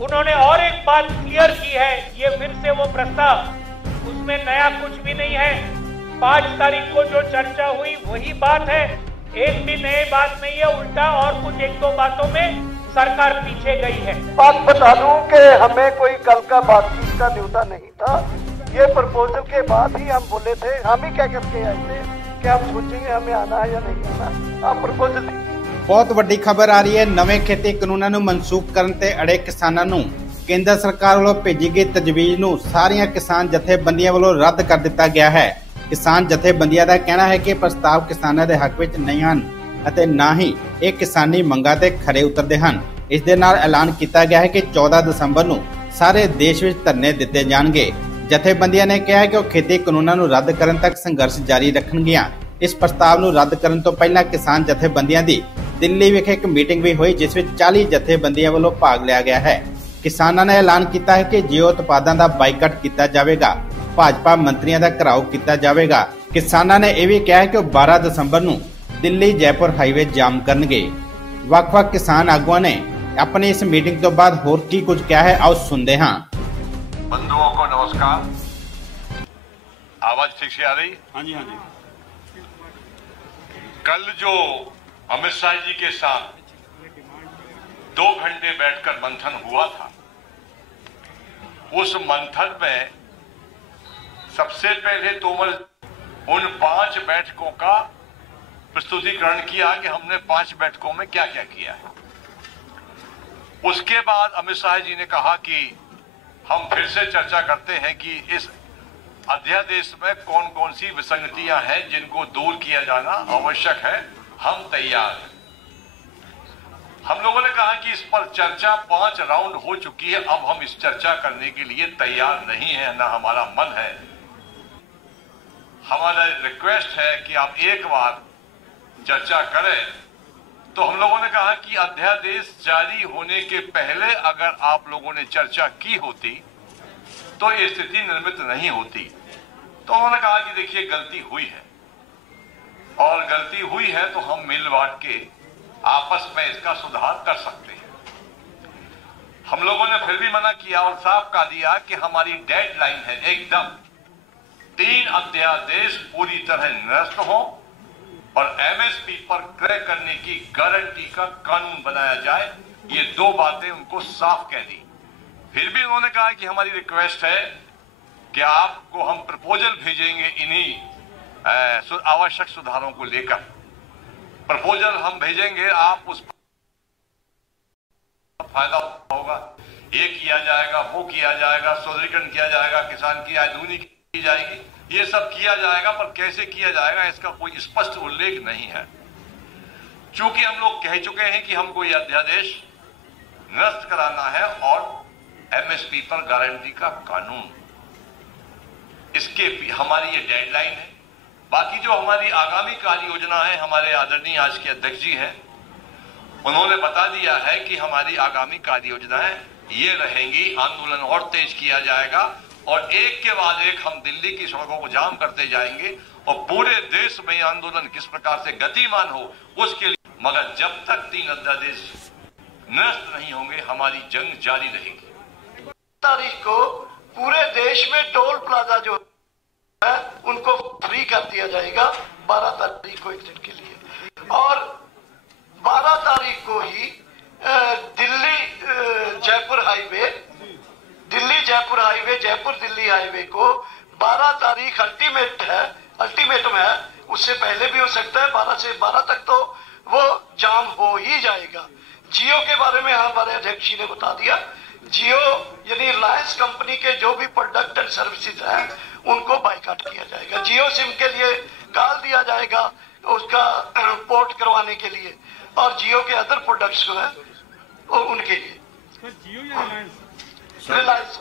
उन्होंने और एक बात क्लियर की है, ये फिर से वो प्रस्ताव, उसमें नया कुछ भी नहीं है। 5 तारीख को जो चर्चा हुई वही बात है, एक भी नई बात नहीं है, उल्टा और कुछ 1-2 बातों में सरकार पीछे गई है। बात बता दूं कि हमें कोई कल का बातचीत का न्योता नहीं था। ये प्रपोजल के बाद ही हम बोले थे, हम ही क्या करके आए थे कि हम सोचेंगे हमें आना है या नहीं आना। आप प्रपोजल बहुत ਵੱਡੀ ਖਬਰ ਆ ਰਹੀ ਹੈ। ਨਵੇਂ ਖੇਤੀ ਕਾਨੂੰਨਾਂ ਨੂੰ ਮਨਸੂਖ ਕਰਨ ਤੇ ਅੜੇ ਕਿਸਾਨਾਂ ਨੂੰ ਕੇਂਦਰ ਸਰਕਾਰ ਵੱਲੋਂ ਭੇਜੀ ਗਈ ਤਜਵੀਜ਼ ਨੂੰ ਸਾਰੀਆਂ ਕਿਸਾਨ ਜਥੇਬੰਦੀਆਂ ਵੱਲੋਂ ਰੱਦ ਕਰ ਦਿੱਤਾ ਗਿਆ ਹੈ। ਕਿਸਾਨ ਜਥੇਬੰਦੀਆਂ ਦਾ ਕਹਿਣਾ ਹੈ ਕਿ ਪ੍ਰਸਤਾਵ ਕਿਸਾਨਾਂ ਦੇ ਹੱਕ ਵਿੱਚ ਨਹੀਂ ਹਨ ਅਤੇ ਨਾ ਹੀ ਇਹ ਕਿਸਾਨੀ ਮੰਗਾਂ ਤੇ ਖਰੇ ਉਤਰਦੇ ਹਨ। ਇਸ ਦੇ ਨਾਲ ਐਲਾਨ ਕੀਤਾ ਗਿਆ ਹੈ ਕਿ 14 ਦਸੰਬਰ ਨੂੰ ਸਾਰੇ ਦੇਸ਼ ਵਿੱਚ ਧਰਨੇ ਦਿੱਤੇ ਜਾਣਗੇ। ਜਥੇਬੰਦੀਆਂ ਨੇ ਕਿਹਾ ਹੈ ਕਿ ਉਹ ਖੇਤੀ ਕਾਨੂੰਨਾਂ ਨੂੰ ਰੱਦ ਕਰਨ ਤੱਕ ਸੰਘਰਸ਼ ਜਾਰੀ ਰੱਖਣਗੀਆਂ। ਇਸ ਪ੍ਰਸਤਾਵ ਨੂੰ ਰੱਦ ਕਰਨ ਤੋਂ ਪਹਿਲਾਂ ਕਿਸਾਨ ਜਥੇਬੰਦੀਆਂ ਦੀ ਦਿੱਲੀ ਵਿਖੇ ਇੱਕ ਮੀਟਿੰਗ ਵੀ ਹੋਈ, ਜਿਸ ਵਿੱਚ 40 ਜਥੇਬੰਦੀਆਂ ਵੱਲੋਂ ਭਾਗ ਲਿਆ ਗਿਆ ਹੈ। ਕਿਸਾਨਾਂ ਨੇ ਐਲਾਨ ਕੀਤਾ ਹੈ ਕਿ ਜੀਓ ਉਤਪਾਦਾਂ ਦਾ ਬਾਈਕਾਟ ਕੀਤਾ ਜਾਵੇਗਾ, ਭਾਜਪਾ ਮੰਤਰੀਆਂ ਦਾ ਘਿਰਾਓ ਕੀਤਾ ਜਾਵੇਗਾ। ਕਿਸਾਨਾਂ ਨੇ ਇਹ ਵੀ ਕਿਹਾ ਹੈ ਕਿ ਉਹ 12 ਦਸੰਬਰ ਨੂੰ ਦਿੱਲੀ ਜੈਪੁਰ ਹਾਈਵੇ ਜਾਮ ਕਰਨਗੇ। ਵੱਖ-ਵੱਖ ਕਿਸਾਨ ਆਗੂਆਂ ਨੇ ਆਪਣੀ ਇਸ ਮੀਟਿੰਗ ਤੋਂ ਬਾਅਦ ਹੋਰ ਕੀ ਕੁਝ ਕਿਹਾ है, आओ सुनते हैं। बंधुओं को नमस्कार। आवाज ठीक से आ रही? हाँ जी, हाँ जी। कल जो अमित शाह जी के साथ 2 घंटे बैठकर मंथन हुआ था, उस मंथन में सबसे पहले तोमर उन 5 बैठकों का प्रस्तुतिकरण किया कि हमने 5 बैठकों में क्या क्या किया है। उसके बाद अमित शाह जी ने कहा कि हम फिर से चर्चा करते हैं कि इस अध्यादेश में कौन कौन सी विसंगतियां हैं जिनको दूर किया जाना आवश्यक है, हम तैयार हैं। हम लोगों ने कहा कि इस पर चर्चा 5 राउंड हो चुकी है, अब हम इस चर्चा करने के लिए तैयार नहीं है, ना हमारा मन है। हमारा रिक्वेस्ट है कि आप एक बार चर्चा करें। तो हम लोगों ने कहा कि अध्यादेश जारी होने के पहले अगर आप लोगों ने चर्चा की होती तो ये स्थिति निर्मित नहीं होती। तो उन्होंने कहा कि देखिए गलती हुई है, और गलती हुई है तो हम मिल बांट के आपस में इसका सुधार कर सकते हैं। हम लोगों ने फिर भी मना किया और साफ कह दिया कि हमारी डेडलाइन है एकदम 3 अध्यादेश पूरी तरह निरस्त हो और एमएसपी पर क्रय करने की गारंटी का कानून बनाया जाए। ये 2 बातें उनको साफ कह दी। फिर भी उन्होंने कहा कि हमारी रिक्वेस्ट है कि आपको हम प्रपोजल भेजेंगे इन्हीं आवश्यक सुधारों को लेकर। प्रपोजल हम भेजेंगे, आप उस फायदा होगा, ये किया जाएगा, वो किया जाएगा, सुदृढ़ीकरण किया जाएगा, किसान की आय दूनी की जाएगी, ये सब किया जाएगा, पर कैसे किया जाएगा इसका कोई स्पष्ट उल्लेख नहीं है। चूंकि हम लोग कह चुके हैं कि हमको यह अध्यादेश निरस्त कराना है और एमएसपी पर गारंटी का कानून, इसके हमारी ये डेडलाइन है। बाकी जो हमारी आगामी कार्य योजना है, हमारे आदरणीय आज के अध्यक्ष जी हैं, उन्होंने बता दिया है कि हमारी आगामी कार्य योजनाएं ये रहेंगी। आंदोलन और तेज किया जाएगा और एक के बाद एक हम दिल्ली की सड़कों को जाम करते जाएंगे और पूरे देश में आंदोलन किस प्रकार से गतिमान हो उसके लिए। मगर जब तक 3 अध्यादेश निरस्त नहीं होंगे हमारी जंग जारी रहेगी। तारीख को पूरे देश में टोल प्लाजा जो है उनको फ्री कर दिया जाएगा 12 तारीख को, एक दिन के लिए। और 12 तारीख को ही दिल्ली जयपुर हाईवे, जयपुर दिल्ली हाईवे को 12 तारीख अल्टीमेटम है, उससे पहले भी हो सकता है। 12 से 12 तक तो वो जाम हो ही जाएगा। जियो के बारे में हमारे अध्यक्ष जी ने बता दिया। जियो यानी रिलायंस कंपनी के जो भी प्रोडक्ट एंड सर्विसेज हैं उनको बाइकाट किया जाएगा। जियो सिम के लिए गाल दिया जाएगा उसका पोर्ट करवाने के लिए, और जियो के अदर प्रोडक्ट्स जो है उनके लिए। जियो या रिलायंस